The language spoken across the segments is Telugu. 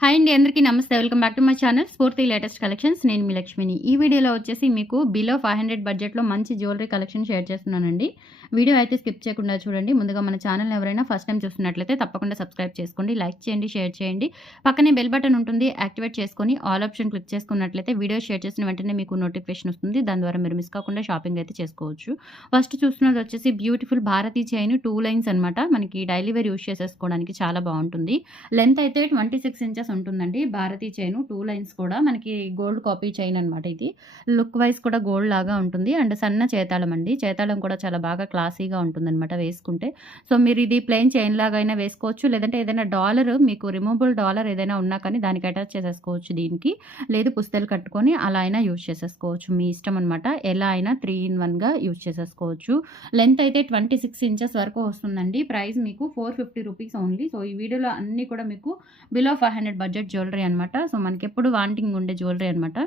హాయ్ అండి, అందరికీ నమస్తే. Welcome back to my channel స్ఫూర్తి లేటెస్ట్ కలెక్షన్స్. నేను మీ లక్ష్మిని. ఈ వీడియోలో వచ్చేసి మీకు బిలో 500 బడ్జెట్లో మంచి జ్యువెలరీ కలెక్షన్ షేర్ చేస్తున్నానండి. వీడియో అయితే స్కిప్ చేయకుండా చూడండి. ముందుగా మన ఛానల్ ఎవరైనా ఫస్ట్ టైం చూస్తున్నట్లయితే తప్పకుండా సబ్స్క్రైబ్ చేసుకోండి, లైక్ చేయండి, షేర్ చేయండి. పక్కనే బెల్ బటన్ ఉంటుంది, యాక్టివేట్ చేసుకొని ఆల్ ఆప్షన్ క్లిక్ చేసుకున్నట్లయితే వీడియో షేర్ చేసిన వెంటనే మీకు నోటిఫికేషన్ వస్తుంది. దాని ద్వారా మీరు మిస్ కాకుండా షాపింగ్ అయితే చేసుకోవచ్చు. ఫస్ట్ చూస్తున్నది వచ్చేసి బ్యూటిఫుల్ భారతీ చైన్ 2 లైన్స్ అనమాట. మనకి డైలీ వేర్ యూస్ చేసేసుకోవడానికి చాలా బాగుంటుంది. లెంత్ అయితే 26 ఇంచెస్ ఉంటుందండి. భారతీ చైన్ 2 లైన్స్ కూడా మనకి గోల్డ్ కాపీ చైన్ అనమాట. ఇది లుక్ వైజ్ కూడా గోల్డ్ లాగా ఉంటుంది. అండ్ సన్న చేతాళం అండి. చేతాళం కూడా చాలా బాగా క్లాసీగా ఉంటుందన్నమాట వేసుకుంటే. సో మీరు ఇది ప్లెయిన్ చైన్ లాగా అయినా వేసుకోవచ్చు, లేదంటే ఏదైనా డాలర్ మీకు రిమూవబుల్ డాలర్ ఏదైనా ఉన్నా కానీ దానికి అటాచ్ చేసేసుకోవచ్చు దీనికి. లేదు పుస్తలు కట్టుకొని అలా అయినా యూజ్ చేసేసుకోవచ్చు, మీ ఇష్టం అనమాట. ఎలా అయినా 3 in 1గా యూజ్ చేసేసుకోవచ్చు. లెంత్ అయితే 26 ఇంచెస్ వరకు వస్తుందండి. ప్రైస్ మీకు 450 రూపీస్ ఓన్లీ. సో ఈ వీడియోలో అన్నీ కూడా మీకు బిలో 500 బడ్జెట్ జ్యువెలరీ అనమాట. సో మనకి ఎప్పుడు వాంటింగ్ ఉండే జ్యువెలరీ అనమాట.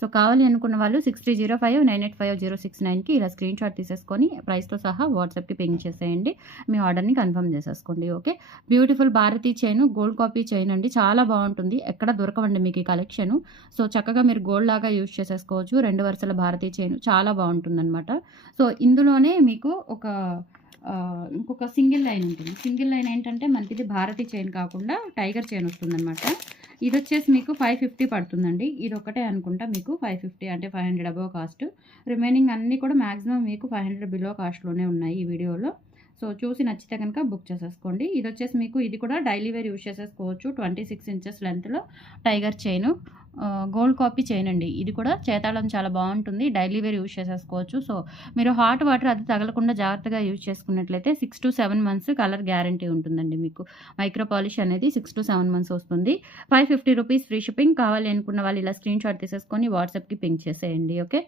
సో కావాలి అనుకున్న వాళ్ళు 6305985069కి ఇలా స్క్రీన్ షాట్ తీసేసుకొని ప్రైస్తో సహా వాట్సాప్కి పింక్ చేసేయండి. మీ ఆర్డర్ని కన్ఫర్మ్ చేసేసుకోండి. Okay, beautiful Bharati chain gold copy chain అండి. చాలా బాగుంటుంది, ఎక్కడ దొరకవండి మీకు ఈ కలెక్షన్. సో చక్కగా మీరు గోల్డ్ లాగా యూజ్ చేసేసుకోవచ్చు. 2 వరుసల భారతీ చైన్ చాలా బాగుంటుంది అనమాట. సో ఇందులోనే మీకు ఇంకొక సింగిల్ లైన్ ఉంటుంది. సింగిల్ లైన్ ఏంటంటే మనకి ఇది భారతీ చైన్ కాకుండా టైగర్ చైన్ వస్తుందన్నమాట. ఇది వచ్చేసి మీకు 550 పడుతుందండి. ఇది ఒకటే అనుకుంటా మీకు 550, అంటే 500 అబవ్ కాస్ట్. రిమైనింగ్ అన్నీ కూడా మ్యాక్సిమం మీకు 500 బిలో కాస్ట్లోనే ఉన్నాయి ఈ వీడియోలో. సో చూసి నచ్చితే కనుక బుక్ చేసేసుకోండి. ఇది వచ్చేసి మీకు ఇది కూడా డైలీ వేర్ యూజ్ చేసేసుకోవచ్చు. 26 ఇంచెస్ లెంత్లో tiger chain gold copy chain అండి. ఇది కూడా చేతాళం చాలా బాగుంటుంది, డైలీ వేర్ యూజ్ చేసేసుకోవచ్చు. సో మీరు హాట్ వాటర్ అది తగలకుండా జాగ్రత్తగా యూజ్ చేసుకున్నట్లయితే 6 to 7 months కలర్ గ్యారంటీ ఉంటుందండి. మీకు మైక్రో పాలిష్ అనేది 6 to 7 months వస్తుంది. 550 రూపీస్ ఫ్రీ షిప్పింగ్. కావాలి అనుకున్న వాళ్ళు ఇలా స్క్రీన్ షాట్ తీసేసుకొని వాట్సాప్కి పింక్ చేసేయండి. ఓకే,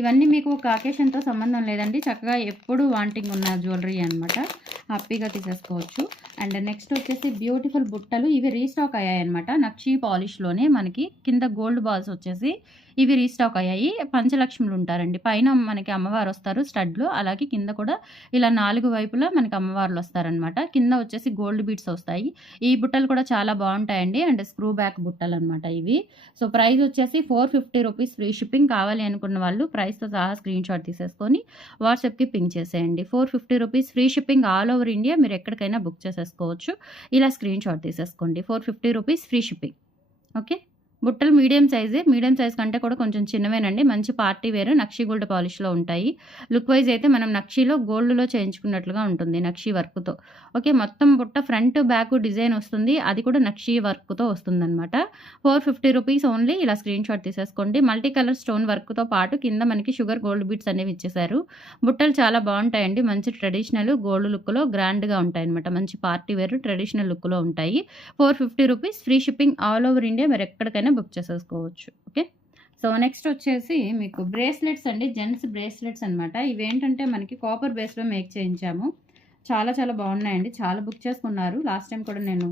ఇవన్నీ మీకు ఒక అకేషన్తో సంబంధం లేదండి. చక్కగా ఎప్పుడు వాంటింగ్ ఉన్న జ్యువెలరీ అనమాట. హ్యాపీగా తీసేసుకోవచ్చు. అండ్ నెక్స్ట్ వచ్చేసి బ్యూటిఫుల్ బుట్టలు. ఇవి రీస్టాక్ అయ్యాయి అనమాట. నక్షీ పాలిష్లోనే మనకి కింద గోల్డ్ బాల్స్ వచ్చేసి ఇవి రీస్టాక్ అయ్యాయి. పంచలక్ష్ములు ఉంటారండి. పైన మనకి అమ్మవారు వస్తారు స్టడ్లో, అలాగే కింద కూడా ఇలా 4 వైపులా మనకి అమ్మవార్లు వస్తారనమాట. కింద వచ్చేసి గోల్డ్ బీడ్స్ వస్తాయి. ఈ బుట్టలు కూడా చాలా బాగుంటాయండి. అండ్ స్క్రూ బ్యాక్ బుట్టలు అనమాట ఇవి. సో ప్రైస్ వచ్చేసి 450 రూపీస్ ఫ్రీ షిప్పింగ్. కావాలి అనుకున్న వాళ్ళు ప్రైస్తో సహా స్క్రీన్ షాట్ తీసేసుకొని వాట్సాప్కి పింక్ చేసేయండి. 450 rupees free shipping. All over India మీరు ఎక్కడికైనా బుక్ చేసేసుకోవచ్చు. ఇలా స్క్రీన్ షాట్ తీసేసుకోండి. 450 రూపీస్ ఫ్రీ షిప్పింగ్. ఓకే, బుట్టలు మీడియం సైజ్ కంటే కూడా కొంచెం చిన్నవేనండి. మంచి పార్టీ వేర్ నక్షీ గోల్డ్ పాలిష్లో ఉంటాయి. లుక్ వైజ్ అయితే మనం నక్షీలో గోల్డ్లో చేయించుకున్నట్లుగా ఉంటుంది, నక్షీ వర్క్తో. ఓకే, మొత్తం బుట్ట ఫ్రంట్ బ్యాక్ డిజైన్ వస్తుంది, అది కూడా నక్షీ వర్క్తో వస్తుందన్నమాట. 450 రూపీస్ ఓన్లీ. ఇలా స్క్రీన్ షాట్ తీసేసుకోండి. మల్టీ కలర్ స్టోన్ వర్క్తో పాటు కింద మనకి షుగర్ గోల్డ్ బీట్స్ అనేవి ఇచ్చేసారు. బుట్టలు చాలా బాగుంటాయండి. మంచి ట్రెడిషనల్ గోల్డ్ లుక్లో గ్రాండ్గా ఉంటాయి అనమాట. మంచి పార్టీ వేర్ ట్రెడిషనల్ లుక్లో ఉంటాయి. 450 rupees free shipping. All over India మీరు ఎక్కడికైనా బుక్ చేసేసుకోవచ్చు. ఓకే, సో నెక్స్ట్ వచ్చేసి మీకు బ్రేస్లెట్స్ అండి. జెంట్స్ బ్రేస్లెట్స్ అనమాట. ఇవేంటంటే మనకి కాపర్ బేస్లో మేక్ చేయించాము. చాలా చాలా బాగున్నాయండి. చాలా బుక్ చేసుకున్నారు. లాస్ట్ టైం కూడా నేను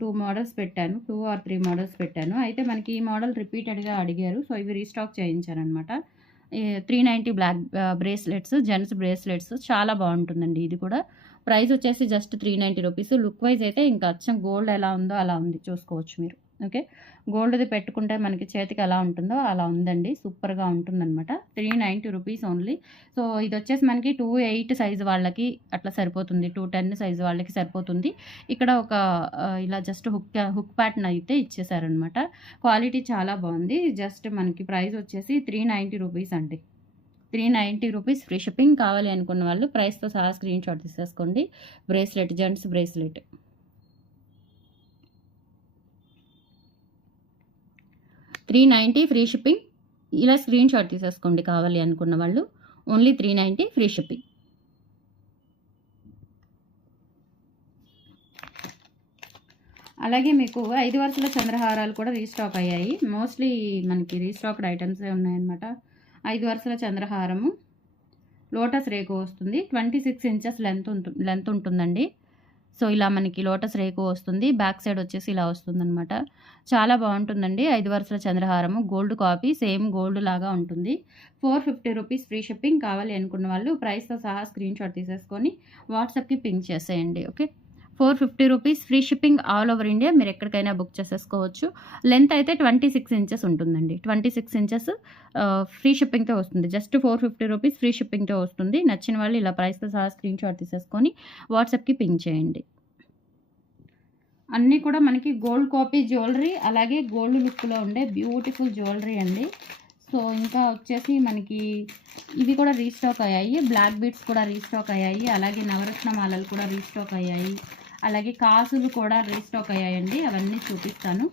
2 మోడల్స్ పెట్టాను, 2 or 3 మోడల్స్ పెట్టాను. అయితే మనకి ఈ మోడల్ రిపీటెడ్గా అడిగారు. సో ఇవి రీస్టాక్ చేయించారనమాట. 390 బ్లాక్ బ్రేస్లెట్స్, జెంట్స్ బ్రేస్లెట్స్ చాలా బాగుంటుందండి. ఇది కూడా ప్రైస్ వచ్చేసి జస్ట్ 390 రూపీస్. లుక్ వైజ్ అయితే ఇంకా అచ్చం గోల్డ్ ఎలా ఉందో అలా ఉంది, చూసుకోవచ్చు మీరు. ఓకే, గోల్డ్ది పెట్టుకుంటే మనకి చేతికి ఎలా ఉంటుందో అలా ఉందండి. సూపర్గా ఉంటుందన్నమాట. 390 రూపీస్ ఓన్లీ. సో ఇది వచ్చేసి మనకి 2.8 సైజు వాళ్ళకి అట్లా సరిపోతుంది, 2.10 సైజు వాళ్ళకి సరిపోతుంది. ఇక్కడ ఒక ఇలా జస్ట్ హుక్ ప్యాటర్న్ అయితే ఇచ్చేసారనమాట. క్వాలిటీ చాలా బాగుంది. జస్ట్ మనకి ప్రైస్ వచ్చేసి 390 రూపీస్ అండి. 390 రూపీస్ ఫ్రీ షిప్పింగ్. కావాలి అనుకున్న వాళ్ళు ప్రైస్తో సహా స్క్రీన్ షాట్ తీసేసుకోండి. Bracelet, gents bracelet 390 free shipping. ఇలా స్క్రీన్ షాట్ తీసేసుకోండి కావాలి అనుకున్న వాళ్ళు. Only 390 free shipping. అలాగే మీకు 5 వరుసల చంద్రహారాలు కూడా రీస్టాక్ అయ్యాయి. మోస్ట్లీ మనకి రీస్టాక్డ్ ఐటమ్సే ఉన్నాయన్నమాట. 5 వరుసల చంద్రహారము లోటస్ రేకు వస్తుంది. 26 ఇంచెస్ లెంత్ ఉంటుందండి. సో ఇలా మనకి లోటస్ రేకు వస్తుంది. బ్యాక్ సైడ్ వచ్చేసి ఇలా వస్తుందన్నమాట. చాలా బాగుంటుందండి. 5 వరుసల చంద్రహారము గోల్డ్ కాపీ, సేమ్ గోల్డ్ లాగా ఉంటుంది. 450 రూపీస్ ఫ్రీ షిప్పింగ్. కావాలి అనుకున్న వాళ్ళు ప్రైస్తో సహా స్క్రీన్ షాట్ తీసేసుకొని వాట్సాప్కి పింక్ చేసేయండి. Okay, 450 rupees free shipping all over India. మీరు ఎక్కడికైనా బుక్ చేసేసుకోవచ్చు. లెంత్ అయితే 26 ఇంచెస్ ఉంటుందండి. 26 ఇంచెస్ ఫ్రీ షిప్పింగ్తో వస్తుంది. జస్ట్ 450 రూపీస్ ఫ్రీ షిప్పింగ్తో వస్తుంది. నచ్చిన వాళ్ళు ఇలా ప్రైస్తో సహా స్క్రీన్ షాట్ తీసేసుకొని వాట్సాప్కి పింక్ చేయండి. అన్నీ కూడా మనకి గోల్డ్ కాపీ జ్యువెలరీ, అలాగే గోల్డ్ లుక్లో ఉండే బ్యూటిఫుల్ జ్యువెలరీ అండి. సో ఇంకా వచ్చేసి మనకి ఇవి కూడా రీస్టాక్ అయ్యాయి. బ్లాక్ బీడ్స్ కూడా రీస్టాక్ అయ్యాయి. అలాగే నవరత్న మాలలు కూడా రీస్టాక్ అయ్యాయి. అలాగే కాసులు కూడా రీస్టాక్ అయ్యాయండి. అవన్నీ చూపిస్తాను.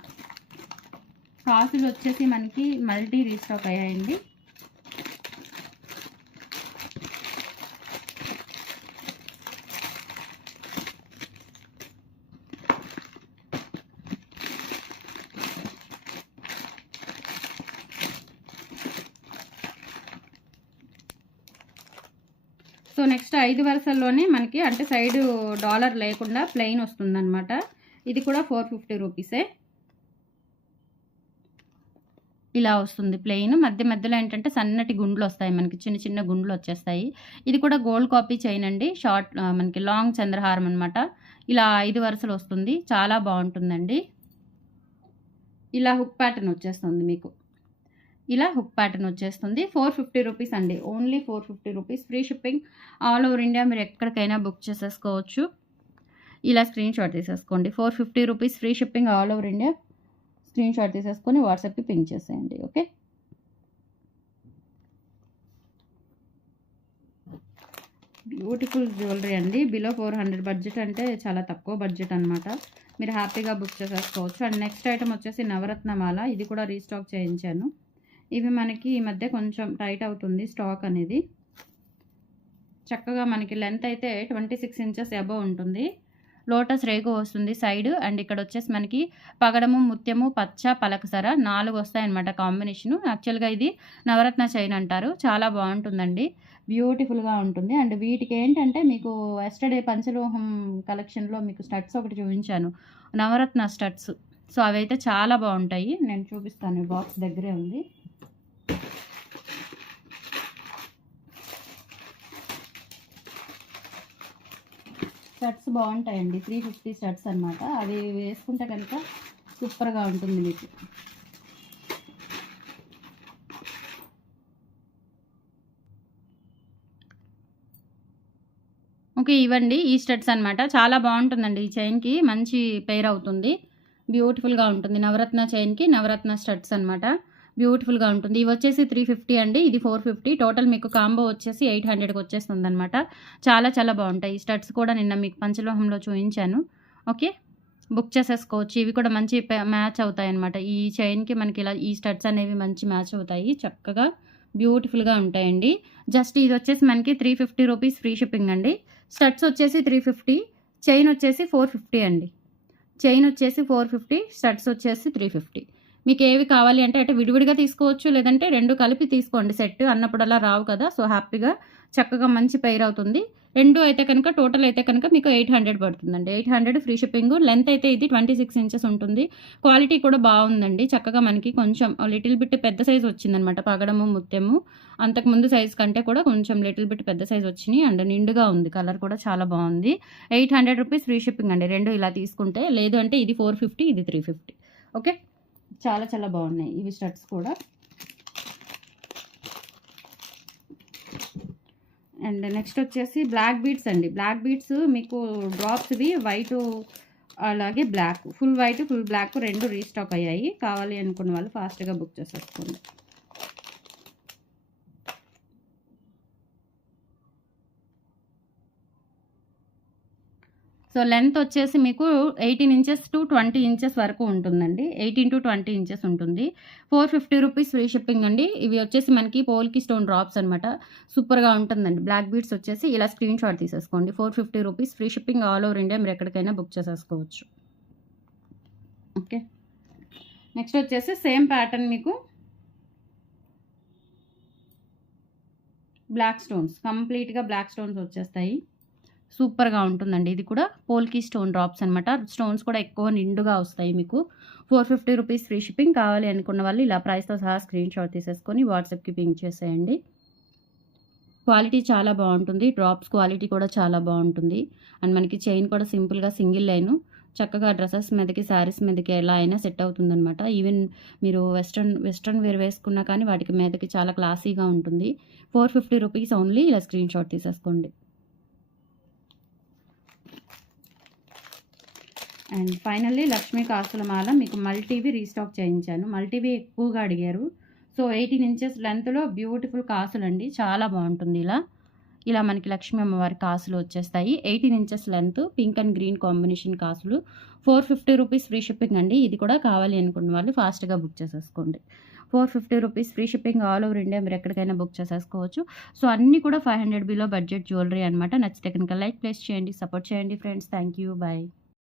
కాసులు వచ్చేసి మనకి మల్టీ రీస్టాక్ అయ్యాయండి. సో నెక్స్ట్ 5 వరుసల్లోనే మనకి అంటే సైడ్ డాలర్ లేకుండా ప్లెయిన్ వస్తుందన్నమాట. ఇది కూడా 450 రూపీసే. ఇలా వస్తుంది ప్లెయిన్. మధ్యలో ఏంటంటే సన్నటి గుండ్లు వస్తాయి మనకి, చిన్న చిన్న గుండ్లు వచ్చేస్తాయి. ఇది కూడా గోల్డ్ కాపీ చైన్ అండి. షార్ట్ మనకి లాంగ్ చంద్రహారం అనమాట. ఇలా 5 వరుసలు వస్తుంది. చాలా బాగుంటుందండి. ఇలా హుక్ ప్యాటర్న్ వచ్చేస్తుంది మీకు. ఇలా హుక్ ప్యాటర్న్ వచ్చేస్తుంది. 450 రూపీస్ అండి. Only 450 rupees free shipping all over India. మీరు ఎక్కడికైనా బుక్ చేసేసుకోవచ్చు. ఇలా స్క్రీన్ షాట్ తీసేసుకోండి. 450 rupees free shipping all over India. Screen shot తీసేసుకొని వాట్సాప్కి పింక్ చేసేయండి. ఓకే. బ్యూటిఫుల్ జ్యువెలరీ అండి. బిలో 400 బడ్జెట్ అంటే చాలా తక్కువ బడ్జెట్ అనమాట. మీరు హ్యాపీగా బుక్ చేసేసుకోవచ్చు. అండ్ నెక్స్ట్ ఐటమ్ వచ్చేసి నవరత్న మాల. ఇది కూడా రీస్టాక్ చేయించాను. ఇవి మనకి ఈ మధ్య కొంచెం టైట్ అవుతుంది స్టాక్ అనేది. చక్కగా మనకి లెంత్ అయితే 26 ఇంచెస్ అబవ్ ఉంటుంది. లోటస్ రేకు వస్తుంది సైడ్. అండ్ ఇక్కడ వచ్చేసి మనకి పగడము, ముత్యము, పచ్చ, పలకసర 4 వస్తాయన్నమాట కాంబినేషను. యాక్చువల్గా ఇది నవరత్న చైన్ అంటారు. చాలా బాగుంటుందండి. బ్యూటిఫుల్గా ఉంటుంది. అండ్ వీటికి ఏంటంటే మీకు ఎస్టర్డే పంచలోహం కలెక్షన్లో మీకు స్టడ్స్ ఒకటి చూపించాను, నవరత్న స్టడ్స్. సో అవైతే చాలా బాగుంటాయి. నేను చూపిస్తాను. బాక్స్ దగ్గరే ఉంది. స్టడ్స్ బాగుంటాయండి. 350 స్టడ్స్ అనమాట. అవి వేసుకుంటే కనుక సూపర్గా ఉంటుంది మీకు. ఓకే, ఇవ్వండి ఈ స్టడ్స్ అనమాట. చాలా బాగుంటుందండి. ఈ చైన్కి మంచి పెయిర్ అవుతుంది. బ్యూటిఫుల్గా ఉంటుంది. నవరత్న చైన్కి నవరత్న స్టడ్స్ అనమాట. బ్యూటిఫుల్గా ఉంటుంది. ఇవి వచ్చేసి 350 అండి. ఇది 450. టోటల్ మీకు కాంబో వచ్చేసి 800కి వచ్చేస్తుంది అనమాట. చాలా చాలా బాగుంటాయి. ఈ స్టడ్స్ కూడా నిన్న మీకు పంచలోహంలో చూపించాను. ఓకే, బుక్ చేసేసుకోవచ్చు. ఇవి కూడా మంచి మ్యాచ్ అవుతాయి అనమాట. ఈ చైన్కి మనకి ఇలా ఈ స్టడ్స్ అనేవి మంచి మ్యాచ్ అవుతాయి. చక్కగా బ్యూటిఫుల్గా ఉంటాయండి. జస్ట్ ఇది వచ్చేసి మనకి 350 రూపీస్ ఫ్రీ షిప్పింగ్ అండి. స్టడ్స్ వచ్చేసి 350, చైన్ వచ్చేసి 450 అండి. చైన్ వచ్చేసి 450, స్టడ్స్ వచ్చేసి 350. మీకు ఏవి కావాలి అంటే విడివిడిగా తీసుకోవచ్చు, లేదంటే రెండు కలిపి తీసుకోండి. సెట్ అన్నప్పుడు అలా రావు కదా. సో హ్యాపీగా చక్కగా మంచి పెయిర్ అవుతుంది. రెండు అయితే కనుక టోటల్ అయితే కనుక మీకు 800 పడుతుందండి. 800 ఫ్రీ షిప్పింగ్. లెంత్ అయితే ఇది 26 ఇంచెస్ ఉంటుంది. క్వాలిటీ కూడా బాగుందండి. చక్కగా మనకి కొంచెం లిటిల్ బిట్ పెద్ద సైజ్ వచ్చిందనమాట. పగడము, ముత్యము అంతకుముందు సైజ్ కంటే కూడా కొంచెం లిటిల్ బిట్ పెద్ద సైజ్ వచ్చినాయి. అండ్ నిండుగా ఉంది. కలర్ కూడా చాలా బాగుంది. 800 రూపీస్ ఫ్రీ షిప్పింగ్ అండి. రెండు ఇలా తీసుకుంటే. లేదు అంటే ఇది 450, ఇది 350. ఓకే, చాలా చాలా బాగున్నాయి ఇవి స్టడ్స్ కూడా. అండ్ నెక్స్ట్ వచ్చేసి బ్లాక్ బీడ్స్ అండి. బ్లాక్ బీడ్స్ మీకు డ్రాప్స్వి వైట్ అలాగే black, full white full black రెండు రీస్టాక్ అయ్యాయి. కావాలి అనుకున్న వాళ్ళు ఫాస్ట్గా బుక్ చేసేసుకోండి. సో లెంత్ వచ్చేసి మీకు 18 ఇంచెస్ టు 20 ఇంచెస్ వరకు ఉంటుందండి. 18 to 20 ఇంచెస్ ఉంటుంది. 450 రూపీస్ ఫ్రీ షిప్పింగ్ అండి. ఇవి వచ్చేసి మనకి పోల్కి స్టోన్ డ్రాప్స్ అనమాట. సూపర్గా ఉంటుందండి. బ్లాక్ బీడ్స్ వచ్చేసి ఇలా స్క్రీన్ షాట్ తీసేసుకోండి. 450 rupees free shipping all over India. మీరు ఎక్కడికైనా బుక్ చేసేసుకోవచ్చు. ఓకే, నెక్స్ట్ వచ్చేసి సేమ్ ప్యాటర్న్ మీకు బ్లాక్ స్టోన్స్, కంప్లీట్గా బ్లాక్ స్టోన్స్ వచ్చేస్తాయి. సూపర్గా ఉంటుందండి. ఇది కూడా పోల్కి స్టోన్ డ్రాప్స్ అనమాట. స్టోన్స్ కూడా ఎక్కువ నిండుగా వస్తాయి మీకు. 450 రూపీస్ ఫ్రీ షిప్పింగ్. కావాలి అనుకున్న వాళ్ళు ఇలా ప్రైస్తో సహా స్క్రీన్ షాట్ తీసేసుకొని వాట్సాప్కి పింక్ చేసేయండి. క్వాలిటీ చాలా బాగుంటుంది. డ్రాప్స్ క్వాలిటీ కూడా చాలా బాగుంటుంది. అండ్ మనకి చైన్ కూడా సింపుల్గా సింగిల్ లైను, చక్కగా డ్రెస్సెస్ మీదకి, శారీస్ మీదకి ఎలా అయినా సెట్ అవుతుందనమాట. ఈవెన్ మీరు వెస్ట్రన్ వేర్ వేసుకున్నా కానీ వాటికి మీదకి చాలా క్లాసీగా ఉంటుంది. 450 రూపీస్ ఓన్లీ. ఇలా స్క్రీన్ షాట్ తీసేసుకోండి. అండ్ ఫైనల్లీ లక్ష్మీ కాసుల మాల మీకు మల్టీవి రీస్టాక్ చేయించాను. మల్టీవి ఎక్కువగా అడిగారు. సో 18 ఇంచెస్ లెంత్లో బ్యూటిఫుల్ కాసులండి, చాలా బాగుంటుంది. ఇలా మనకి లక్ష్మీ అమ్మవారి కాసులు వచ్చేస్తాయి. 18 inches length, pink and green combination కాసులు. 450 రూపీస్ ఫ్రీ షిప్పింగ్ అండి. ఇది కూడా కావాలి అనుకున్న వాళ్ళు ఫాస్ట్గా బుక్ చేసేసుకోండి. 450 rupees free shipping all over India, మీరు ఎక్కడికైనా బుక్ చేసేసుకోవచ్చు. సో అన్నీ కూడా 500 బిలో బడ్జెట్ జ్యువెలరీ అనమాట. నచ్చితే కనుక లైక్ ప్లేస్ చేయండి, సపోర్ట్ చేయండి ఫ్రెండ్స్. Thank you, bye.